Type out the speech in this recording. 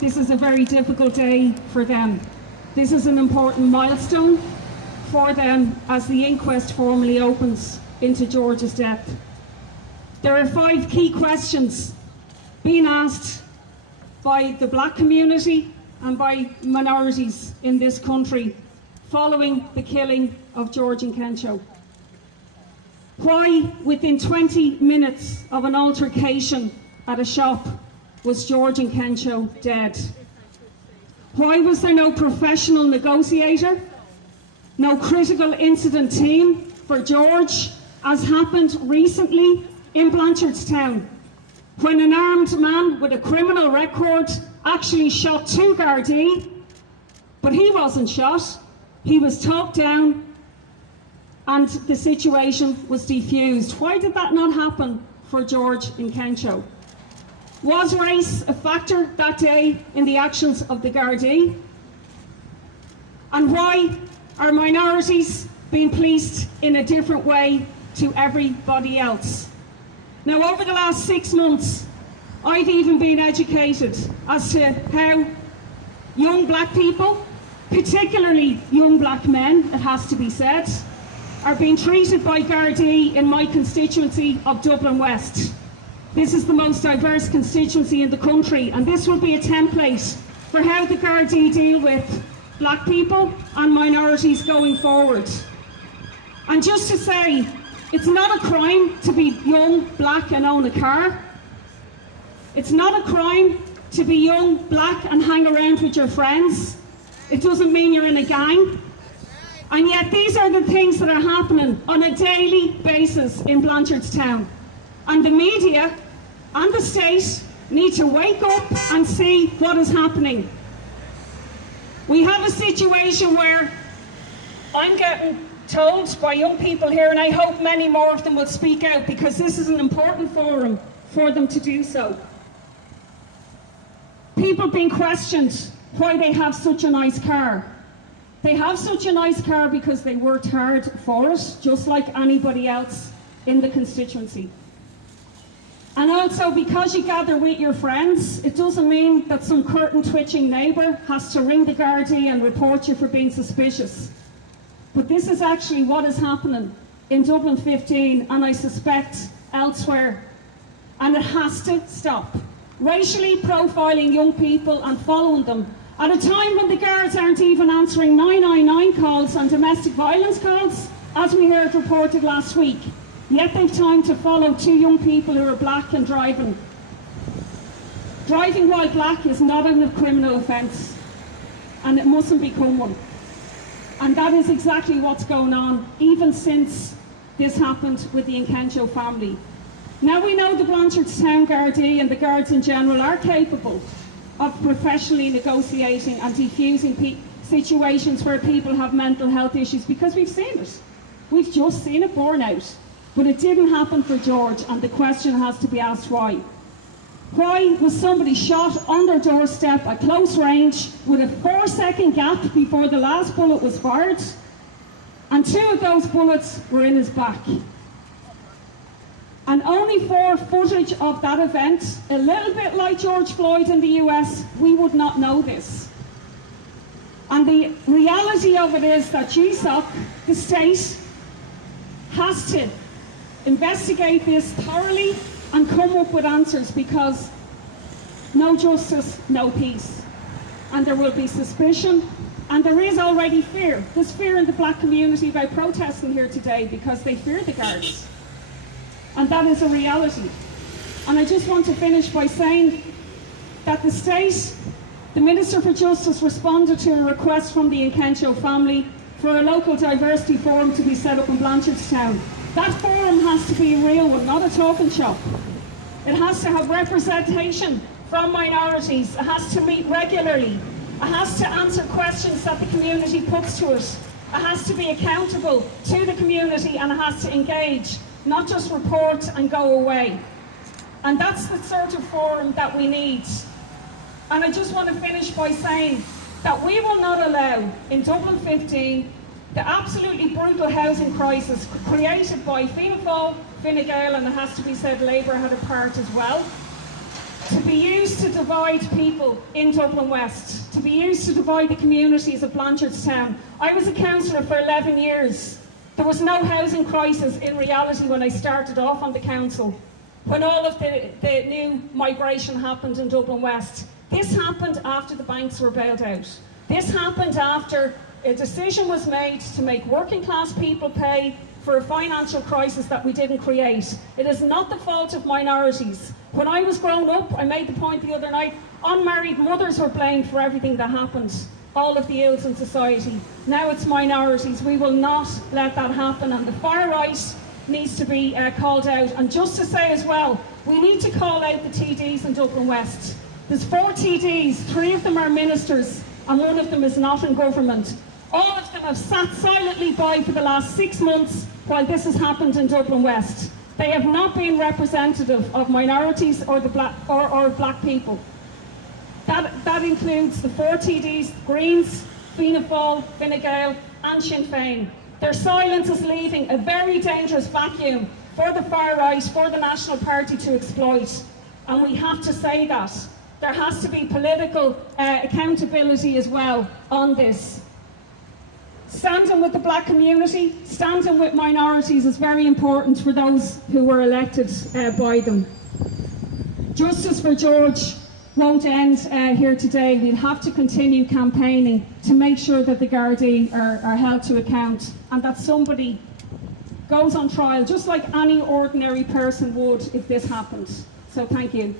this is a very difficult day for them. This is an important milestone for them as the inquest formally opens into George's death. There are 5 key questions being asked by the black community and by minorities in this country following the killing of George Nkencho. Why, within 20 minutes of an altercation at a shop, was George Nkencho dead? Why was there no professional negotiator, no critical incident team for George, as happened recently in Blanchardstown, when an armed man with a criminal record actually shot 2 Gardaí, but he wasn't shot, he was talked down and the situation was defused? Why did that not happen for George Nkencho? Was race a factor that day in the actions of the Gardaí? And why are minorities being policed in a different way to everybody else? Now, over the last 6 months, I've even been educated as to how young black people, particularly young black men, it has to be said, are being treated by Gardaí in my constituency of Dublin West. This is the most diverse constituency in the country, and this will be a template for how the Gardaí deal with black people and minorities going forward. And just to say, it's not a crime to be young, black and own a car. It's not a crime to be young, black and hang around with your friends. It doesn't mean you're in a gang. And yet these are the things that are happening on a daily basis in Blanchardstown. And the media and the state need to wake up and see what is happening. We have a situation where I'm getting told by young people here, and I hope many more of them will speak out, because this is an important forum for them to do so. People being questioned why they have such a nice car. They have such a nice car because they worked hard for it, just like anybody else in the constituency. And also, because you gather with your friends, it doesn't mean that some curtain-twitching neighbour has to ring the Gardaí and report you for being suspicious. But this is actually what is happening in Dublin 15, and I suspect elsewhere. And it has to stop. Racially profiling young people and following them at a time when the guards aren't even answering 999 calls and domestic violence calls, as we heard reported last week. Yet they've time to follow 2 young people who are black and driving. Driving while black is not a criminal offence, and it mustn't become one. And that is exactly what's going on, even since this happened with the Nkencho family. Now we know the Blanchardstown Gardaí and the guards in general are capable of professionally negotiating and defusing situations where people have mental health issues, because we've seen it. We've just seen it borne out. But it didn't happen for George, and the question has to be asked why. Why was somebody shot on their doorstep at close range with a 4-second gap before the last bullet was fired? And 2 of those bullets were in his back. And only for footage of that event, a little bit like George Floyd in the US, we would not know this. And the reality of it is that GSOC, the state, has to investigate this thoroughly and come up with answers, because no justice, no peace. And there will be suspicion, and there is already fear. There's fear in the black community about protesting here today because they fear the guards. And that is a reality. And I just want to finish by saying that the state, the Minister for Justice, responded to a request from the Nkencho family for a local diversity forum to be set up in Blanchardstown. That forum has to be a real one, not a talking shop. It has to have representation from minorities. It has to meet regularly. It has to answer questions that the community puts to it. It has to be accountable to the community, and it has to engage, not just report and go away. And that's the sort of forum that we need. And I just want to finish by saying that we will not allow, in Dublin 15, the absolutely brutal housing crisis created by Fianna Fáil, Fine Gael, and it has to be said Labour had a part as well, to be used to divide people in Dublin West, to be used to divide the communities of Blanchardstown. I was a councillor for 11 years. There was no housing crisis in reality when I started off on the council, when all of the new migration happened in Dublin West. This happened after the banks were bailed out. This happened after a decision was made to make working class people pay for a financial crisis that we didn't create. It is not the fault of minorities. When I was growing up, I made the point the other night, unmarried mothers were blamed for everything that happened, all of the ills in society. Now it's minorities. We will not let that happen, and the far right needs to be called out. And just to say as well, we need to call out the TDs in Dublin West. There's 4 TDs, 3 of them are ministers, and 1 of them is not in government. All of them have sat silently by for the last 6 months while this has happened in Dublin West. They have not been representative of minorities or the black people. That includes the 4 TDs, Greens, Fianna Fáil, Fine Gael and Sinn Féin. Their silence is leaving a very dangerous vacuum for the far right, for the National Party to exploit. And we have to say that. There has to be political accountability as well on this. Standing with the black community, standing with minorities is very important for those who were elected by them. Justice for George won't end here today. We'll have to continue campaigning to make sure that the Gardaí are held to account and that somebody goes on trial just like any ordinary person would if this happened. So thank you.